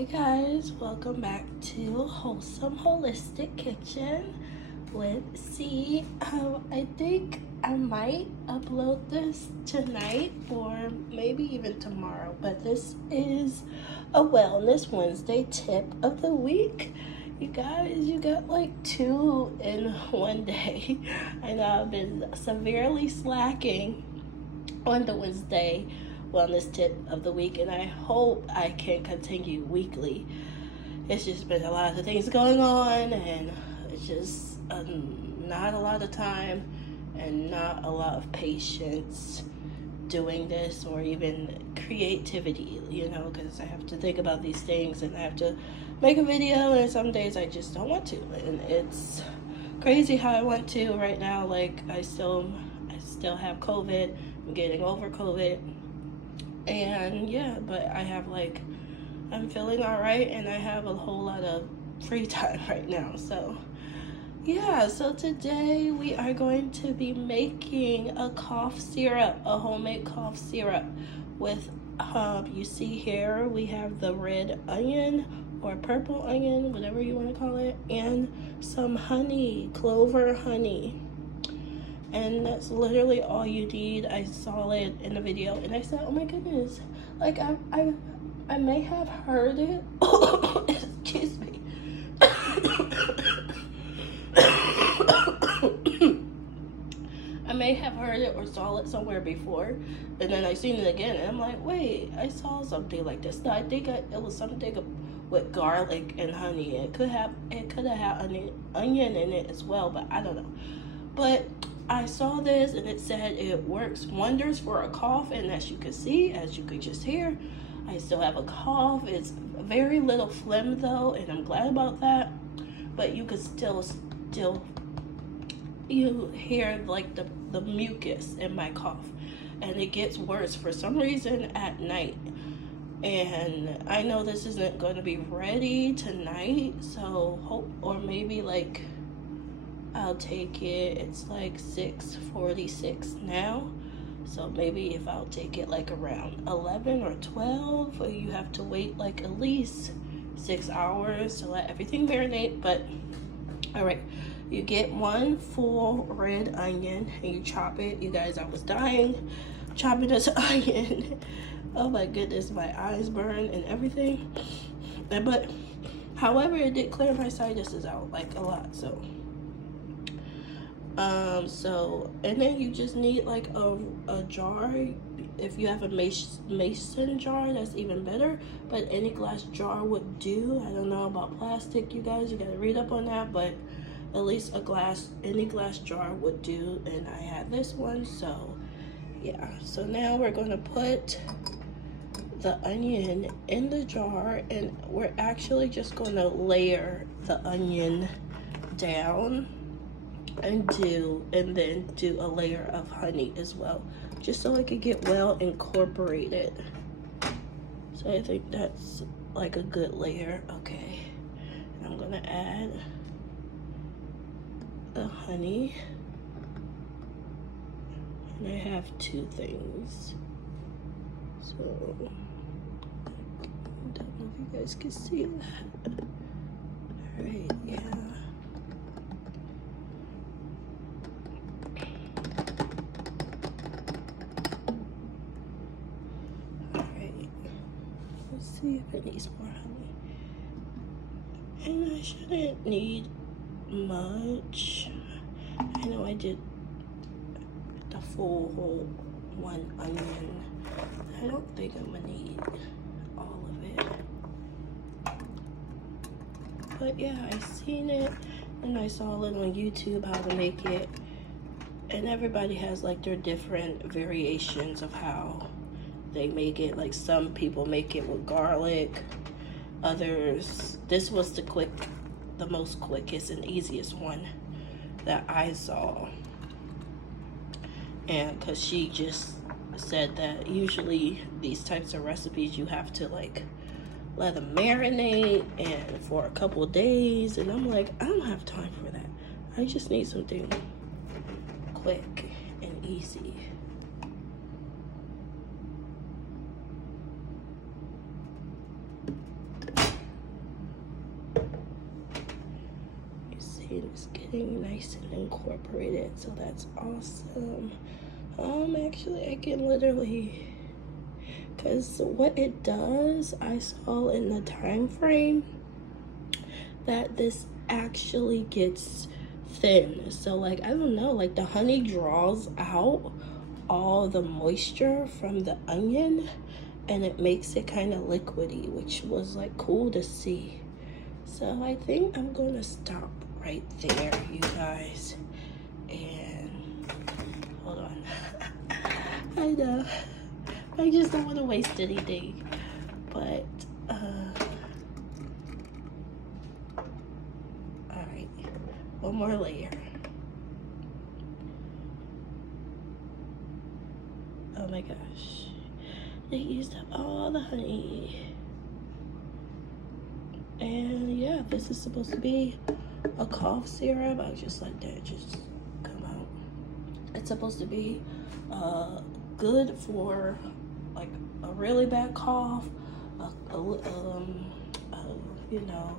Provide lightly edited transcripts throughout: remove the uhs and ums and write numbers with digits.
Hey guys, welcome back to Wholesome Holistic Kitchen with C. I think I might upload this tonight or maybe even tomorrow, but this is a Wellness Wednesday tip of the week. You guys, you got like 2 in one day. I know I've been severely slacking on the Wednesday wellness tip of the week, and I hope I can continue weekly. It's just been a lot of things going on, and it's just not a lot of time and not a lot of patience doing this, or even creativity, because I have to think about these things and I have to make a video, and some days I just don't want to, and it's crazy how I want to right now. Like I still have COVID. I'm getting over COVID, and yeah, but I'm feeling all right, and I have a whole lot of free time right now. So yeah, so today we are going to be making a cough syrup, a homemade cough syrup with you see here we have the red onion or purple onion, whatever you want to call it, and some honey, clover honey. And that's literally all you need. I saw it in the video and I said, oh my goodness, like I may have heard it. Excuse me. I may have heard it or saw it somewhere before, and then I seen it again, and I'm like, wait, I saw something like this. No, I think it was something with garlic and honey. It could have had onion in it as well, but I don't know. But I saw this and it said it works wonders for a cough, and as you could see, as you could just hear, I still have a cough. It's very little phlegm though, and I'm glad about that. But you could still you hear like the mucus in my cough, and it gets worse for some reason at night. And I know this isn't going to be ready tonight, so hope, or maybe like I'll take it. It's like 6:46 now, so maybe if I'll take it like around 11 or 12, or you have to wait like at least 6 hours to let everything marinate. But all right, you get 1 full red onion and you chop it. You guys, I was dying chopping this onion. Oh my goodness, my eyes burn and everything. But however, it did clear my sinuses out like a lot. And then you just need like a jar. If you have a mason jar, that's even better, but any glass jar would do. I don't know about plastic, you guys, you gotta read up on that, but at least any glass jar would do, and I had this one. So yeah, so now we're gonna put the onion in the jar, and we're actually just gonna layer the onion down and then do a layer of honey as well, just so it could get well incorporated. So I think that's like a good layer. Okay, I'm gonna add the honey, and I have 2 things, so I don't know if you guys can see that. All right, yeah. See if it needs more honey. And I shouldn't need much. I know I did the full whole 1 onion. I don't think I'm gonna need all of it. But yeah, I seen it and I saw it on YouTube how to make it. And everybody has like their different variations of how they make it. Like some people make it with garlic, others, this was the most quickest and easiest one that I saw, and because she just said that usually these types of recipes you have to like let them marinate and for a couple of days, and I'm like, I don't have time for that. I just need something quick and easy. skin is getting nice and incorporated, so that's awesome. Actually, I can literally, because what it does, I saw in the time frame that this actually gets thin. So like, I don't know, like the honey draws out all the moisture from the onion and it makes it kind of liquidy, which was like cool to see. So I think I'm gonna stop right there, you guys. And hold on. I know, I just don't want to waste anything, but all right, one more layer. Oh my gosh, they used up all the honey. And yeah, this is supposed to be a cough syrup. I'll just let that just come out. It's supposed to be good for like a really bad cough, you know,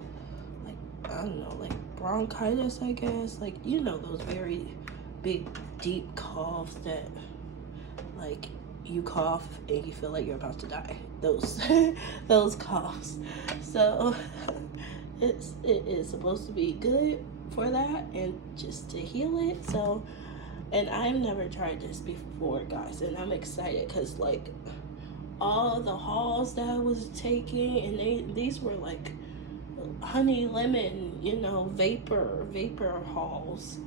like, I don't know, like bronchitis, I guess. Like, you know, those very big, deep coughs that like you cough and you feel like you're about to die. Those those coughs. So it is supposed to be good for that and just to heal it. So, and I've never tried this before, guys, and I'm excited because like all the hauls that I was taking, and these were like honey lemon, you know, vapor hauls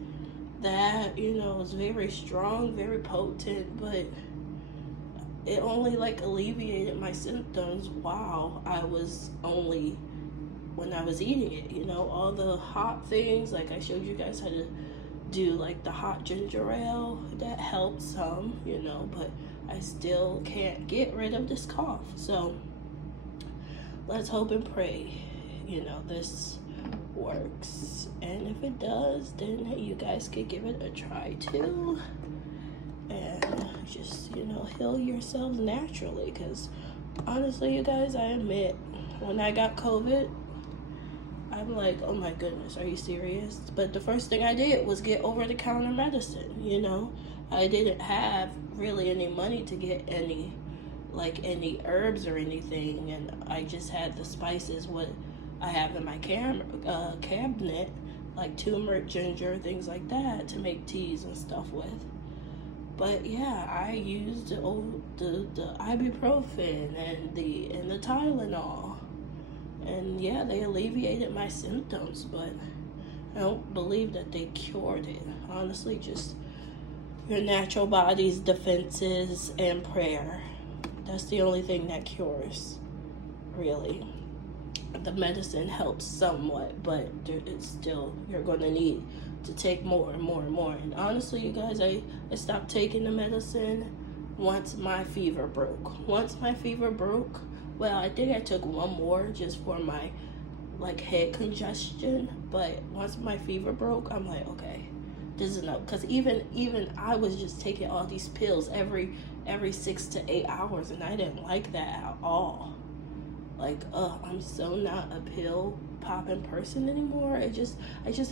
that, you know, was very strong, very potent, but it only like alleviated my symptoms while I was only when I was eating it, you know. All the hot things, like I showed you guys how to do like the hot ginger ale, that helped some, you know, but I still can't get rid of this cough. So let's hope and pray, you know, this works. And if it does, then you guys could give it a try too. And just, you know, heal yourselves naturally. Because honestly, you guys, I admit, when I got COVID, I'm like, oh my goodness, are you serious? But the first thing I did was get over-the-counter medicine, you know. I didn't have really any money to get any herbs or anything, and I just had the spices, what I have in my cabinet, like turmeric, ginger, things like that, to make teas and stuff with. But yeah, I used the ibuprofen and the Tylenol, and yeah, they alleviated my symptoms, but I don't believe that they cured it. Honestly, just your natural body's defenses and prayer. That's the only thing that cures, really. The medicine helps somewhat, but it's still, you're going to need to take more and more and more. And honestly, you guys, I stopped taking the medicine once my fever broke. Well, I think I took one more just for my like head congestion, but once my fever broke, I'm like, okay, this is enough. Because even I was just taking all these pills every 6 to 8 hours, and I didn't like that at all. Like, I'm so not a pill popping person anymore. I just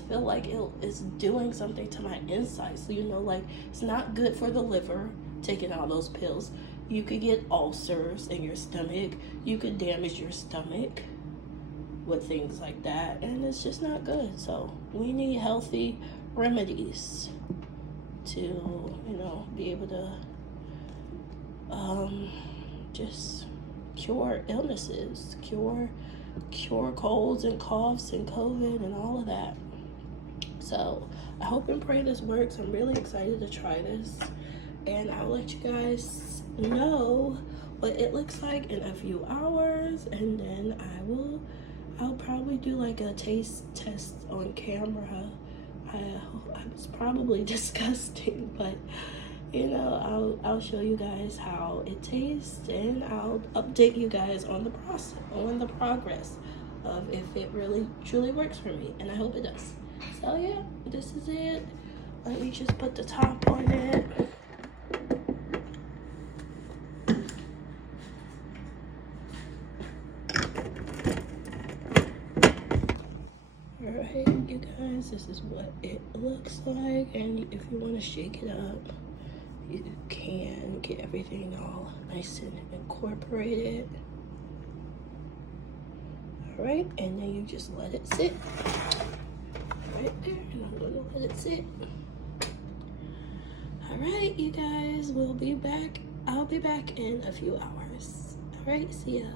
feel like it's doing something to my insides. So, you know, like, it's not good for the liver taking all those pills. You could get ulcers in your stomach. You could damage your stomach with things like that, and it's just not good. So we need healthy remedies to, you know, be able to just cure illnesses, cure colds and coughs and COVID and all of that. So I hope and pray this works. I'm really excited to try this, and I'll let you guys know what it looks like in a few hours, and then I'll probably do like a taste test on camera. It's probably disgusting, but you know, I'll show you guys how it tastes, and I'll update you guys on the process, on the progress of if it really truly works for me, and I hope it does. So yeah, this is it. Let me just put the top on it. Alright, you guys, this is what it looks like, and if you want to shake it up, you can get everything all nice and incorporated. Alright, and then you just let it sit right there, and I'm gonna let it sit. Alright, you guys, we'll be back. I'll be back in a few hours. Alright, see ya.